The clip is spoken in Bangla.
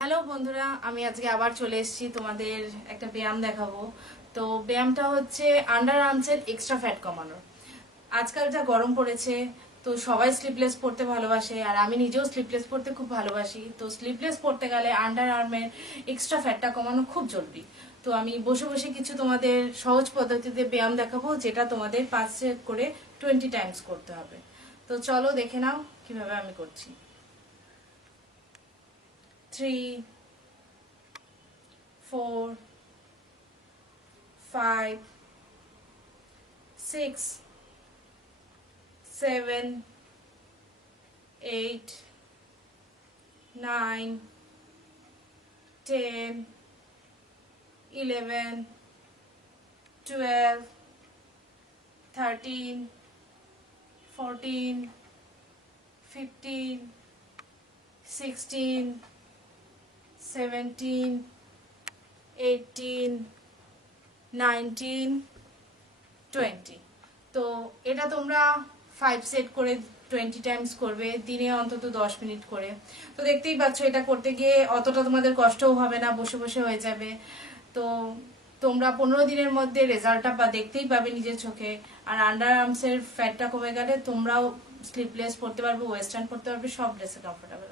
হ্যালো বন্ধুরা, আমি আজকে আবার চলে এসেছি তোমাদের একটা ব্যায়াম দেখাবো। তো ব্যায়ামটা হচ্ছে আন্ডার আর্মসের এক্সট্রা ফ্যাট কমানোর। আজকাল যা গরম পড়েছে, তো সবাই স্লিপলেস পরতে ভালোবাসে, আর আমি নিজেও স্লিপলেস পরতে খুব ভালোবাসি। তো স্লিপলেস পরতে গেলে আন্ডার আর্মের এক্সট্রা ফ্যাটটা কমানো খুব জরুরি। তো আমি বসে বসে কিছু তোমাদের সহজ পদ্ধতিতে ব্যায়াম দেখাবো, যেটা তোমাদের 5 সেট করে 20 টাইমস করতে হবে। তো চলো দেখে নাও কিভাবে আমি করছি। 3, 4, 5, 6, 7, 8, 9, 10, 11, 12, 13, 14, 15, 16, 17, 18, 19, 20। তো এটা তোমরা 5 সেট করে 20 টাইমস করবে, দিনে অন্তত 10 মিনিট করে। তো দেখতেই পাচ্ছ, এটা করতে গিয়ে অতটা তোমাদের কষ্টও হবে না, বসে বসে হয়ে যাবে। তো তোমরা 15 দিনের মধ্যে রেজাল্টটা দেখতেই পাবে নিজের চোখে। আর আন্ডার আর্মসের ফ্যাটটা কমে গেলে তোমরাও স্লিপলেস পড়তে পারবে, ওয়েস্টার্ন পড়তে পারবে, সব ড্রেসে কমফোর্টেবল।